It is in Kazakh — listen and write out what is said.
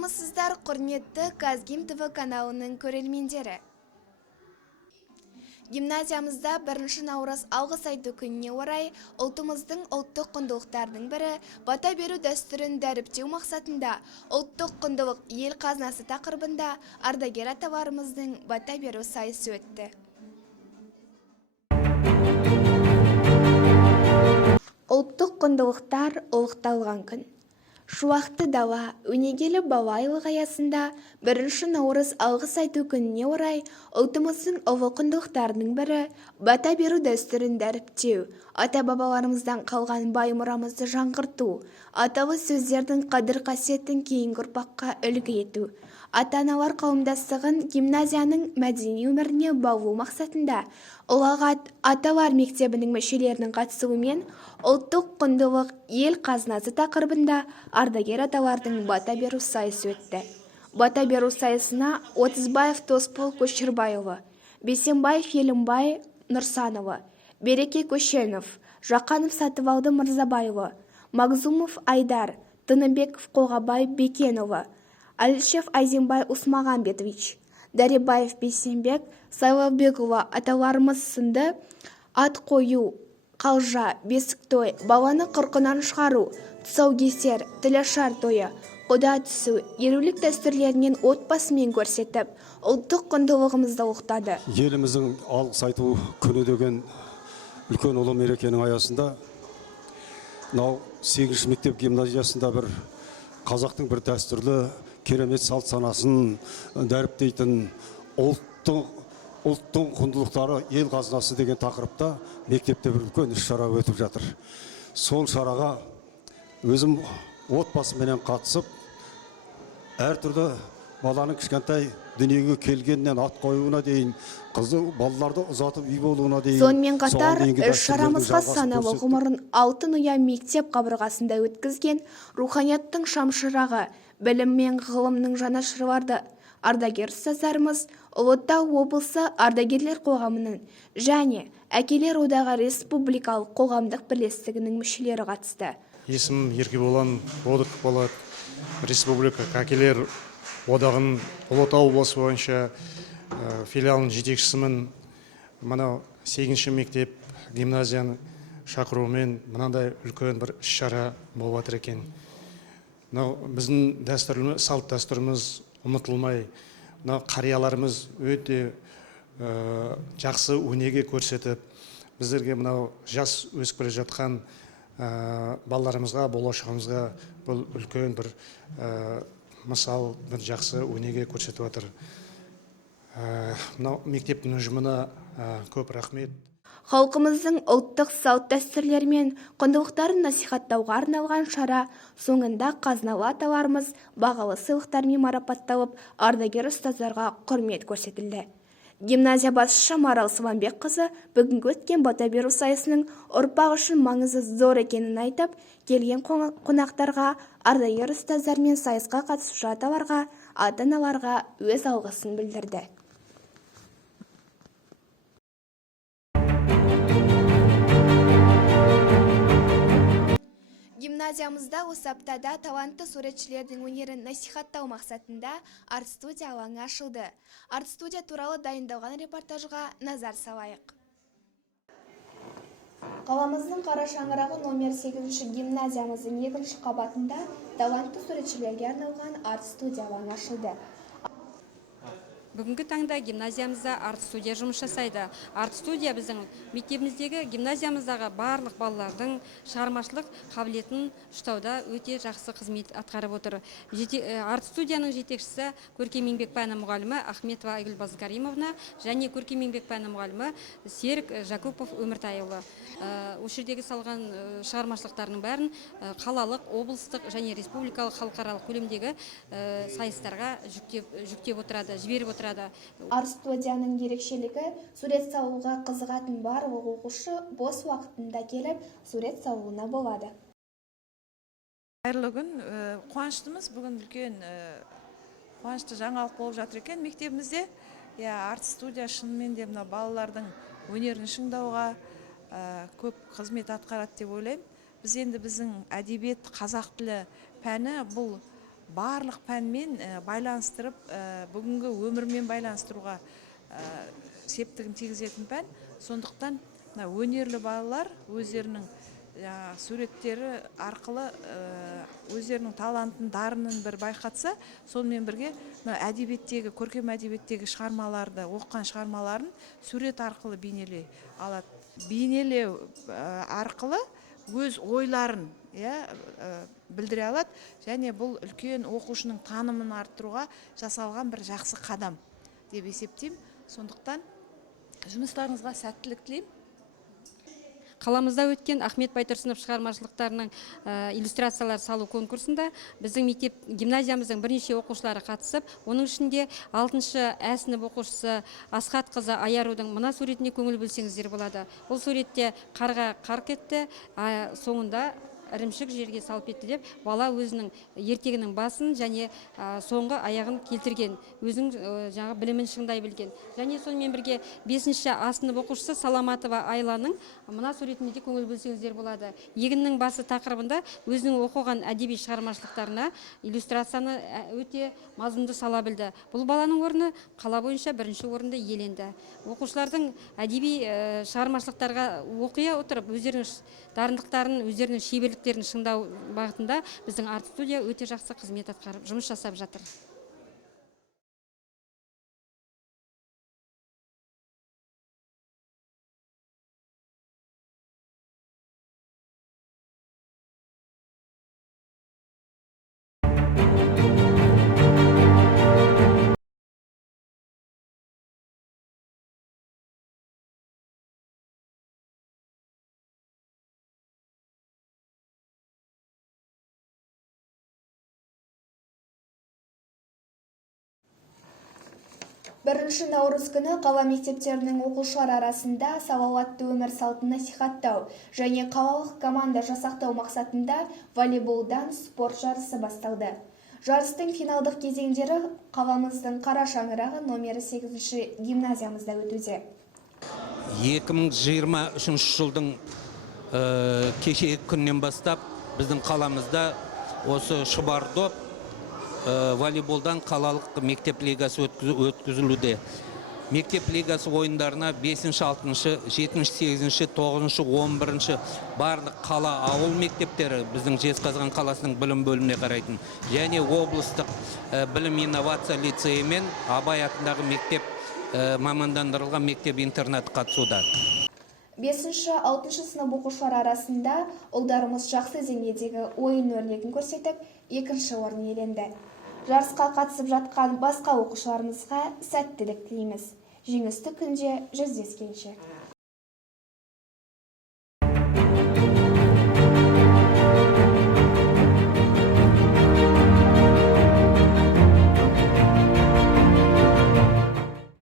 Саламатсыздар, құрметті Казгим ТВ каналының көрермендері. Гимназиямызда 1 наурыз алғыс айту күніне орай ұлтымыздың ұлттық құндылықтарының бірі бата беру дәстүрін дәріптеу мақсатында ұлттық құндылық ел қазынасы тақырыбында ардагер аталарымыздың бата беру сайысы өтті. Ұлттық құндылықтар ұлықталған күн. Шуақты дала, өнегелі бала айлығы аясында 1 наурыз алғыс айту күніне орай ұлтымыздың ұлы құндылықтарының бірі бата беру дәстүрін дәріптеу, ата-бабаларымыздан қалған бай мұрамызды жаңғырту, аталы сөздердің қадір-қасиетін кейінгі ұрпаққа үлгі ету, ата-аналар қауымдастығын гимназияның мәдени өміріне баулу мақсатында ұлағат аталар мектебінің мүшелерінің қатысуымен ұлттық құндылық ел қазынасы тақырыбында ардагер аталардың бата беру сайысы өтті. Бата беру сайысына Отызбаев Тоспол Көшірбайұлы, Бесенбаев Елімбай Нұрсанұлы, Береке Көшенов, Жақанов Сатыбалды Мырзабайұлы, Магзумов Айдар, Тыныбеков Қолғабай Бекенұлы, Алишев Айзенбай Усмағамбетович, Дарибаев Бейсенбек Сайлаубекұлы аталарымыз сынды ат қою, қалжа, бесік той, баланы қырқынан шығару, тұсаукесер, тілашар тойы, құда түсу, ерулік дәстүрлерінен отбасымен көрсетіп, ұлттық құндылығымызды ұлықтады. Еліміздің алғыс айту күні деген үлкен ұлы мерекенің аясында 8 мектеп гимназиясында бір қазақтың бір дәстүрлі керемет салт санасын дәріптейтін ұлттың құндылықтары ел қазынасы деген тақырыпта мектепте бір үлкен іс-шара өтіп жатыр. Сол шараға өзім отбасыменен қатысып, әртүрлі баланың кішкентай дүниеге келгеннен ат қоюына дейін, қызы балаларды ұзатып үй болуына дейін. Сонымен қатар іс-шарамызға саналы ғұмырын алтын ұя мектеп қабырғасында өткізген руханияттың шамшырағы, білім мен ғылымның жанашырлары ардагер ұстаздарымыз Ұлытау облысы ардагерлер қоғамының және әкелер одағы республикалық қоғамдық бірлестігінің мүшелері қатысты. Есімім Еркеболан Бодықболат, республика әкелер одағының Ұлытау облысы бойынша филиалының жетекшісімін. Мынау 8 мектеп гимназияның шақыруымен мынандай үлкен бір іс-шара болып жатыр екен. Біздің дәстүріміз, салт дәстүріміз ұмытылмай, қарияларымыз өте жақсы өнеге көрсетіп, біздерге мынау жас өсіп келе жатқан балаларымызға, болашағымызға бұл үлкен бір мысал, бір жақсы өнеге көрсетіп жатыр. Мынау мектептің ұжымына көп рахмет. Халқымыздың ұлттық салт дәстүрлері мен құндылықтарын насихаттауға арналған шара соңында қазыналы аталарымыз бағалы сыйлықтармен марапатталып, ардагер ұстаздарға құрмет көрсетілді. Гимназия басшысы Марал Сыланбекқызы бүгінгі өткен бата беру сайысының ұрпақ үшін маңызы зор екенін айтып, келген қонақтарға, ардагер ұстаздар мен сайысқа қатысушы аталарға, ата-аналарға өз алғысын білдірді. Гимназиямызда осы аптада талантты суретшілердің өнерін насихаттау мақсатында арт-студия алаңы ашылды. Арт-студия туралы дайындалған репортажға назар салайық. Қаламыздың Қара шаңырағы номер 8 гимназиямыздың 2 қабатында талантты суретшілерге арналған арт-студия алаңы ашылды. Бүгінгі таңда гимназиямызда арт-студия жұмыс жасайды. Арт-студия біздің мектебіміздегі гимназиямыздағы барлық балалардың шығармашылық қабілетін ұштауда өте жақсы қызмет атқарып отыр. Арт-студияның жетекшісі көркем еңбек пәні мұғалімі Ахметова Айгүл Базгаримовна және көркем еңбек пәні мұғалімі Серік Жакупов Өміртайұлы. Осы жердегі салған шығармашылықтарының бәрін қалалық, облыстық және республикалық халықаралық көлемдегі сайыстарға жүктеп отырады, жіберіп отырады. Арт-студияның ерекшелігі сурет салуға қызығатын барлық оқушы бос уақытында келіп сурет салуына болады. Қайырлы күн, қуаныштымыз. Бүгін үлкен қуанышты жаңалық болып жатыр екен мектебімізде. Арт-студия шынымен де мына балалардың өнерін шыңдауға көп қызмет атқарады деп ойлаймын. Біз енді біздің әдебиет, қазақ тілі пәні бұл барлық пәнмен байланыстырып, бүгінгі өмірмен байланыстыруға септігін тигізетін пән. Сондықтан өнерлі балалар өздерінің суреттері арқылы өздерінің талантын, дарынын бір байқатса, сонымен бірге әдебиеттегі, көркем әдебиеттегі шығармаларды, оқыған шығармаларын сурет арқылы бейнелей алады. Бейнелеу арқылы өз ойларын білдіре алады, және бұл үлкен оқушының танымын арттыруға жасалған бір жақсы қадам деп есептеймін. Сондықтан жұмыстарыңызға сәттілік тілеймін. Қаламызда өткен Ахмет Байтұрсынов шығармашылықтарының иллюстрациялар салу конкурсында біздің мектеп гимназиямыздың бірнеше оқушылары қатысып, оның ішінде 6-шы Ә сынып оқушысы Асхат қызы Аярудың мына суретіне көңіл бөлсеңіздер болады. Бұл суретте қарға қарқ етті, соңында ірімшік жерге салып кетті деп, бала өзінің ертегінің басын және соңғы аяғын келтірген, өзінің жаңа білімін шыңдай білген. Және сонымен бірге 5-ші А сынып оқушысы Саламатова Айланың мына суретіне де көңіл бөлсеңіздер болады. Егіннің басы тақырыбында өзінің оқыған әдеби шығармашылықтарына иллюстрацияны өте мазмұнды сала білді. Бұл баланың орны қала бойынша 1-ші орынды иеленді. Оқушылардың әдеби шығармашылықтарға оқи отырып, өздерінің дарындықтарын, өздерінің шеберліктерін шыңдау бағытында біздің арт-студия өте жақсы қызмет атқарып, жұмыс жасап жатыр. Бірінші наурыз күні қала мектептерінің оқушылар арасында салауатты өмір салтын насихаттау және қалалық команда жасақтау мақсатында волейболдан спорт жарысы басталды. Жарыстың финалдық кезеңдері қаламыздың Қара шаңырағы номері 8-ші гимназиямызда өтуде. 2023 жылдың кешегі күннен бастап біздің қаламызда осы Шұбардоп волейболдан қалалық мектеп лигасы өткізілуде. Мектеп лигасы ойындарына 5-ші, 6-ші, 7-ші, 8-ші, 9-ші, 11-ші барлық қала ауыл мектептері біздің Жезқазған қаласының білім бөліміне қарайтын. Және облыстық білім инновация лицейі мен Абай атындағы мектеп мамандандырылған мектеп-интернат қатысуда. 5-ші, 6-ші сынып оқушылар арасында ұлдарымыз жақсы деңгейдегі ойын өрнегін көрсетіп, 2-ші орын иеленді. Жарысқа қатысып жатқан басқа оқушыларымызға сәттілік тілейміз. Жеңісті күнде жүздескенше.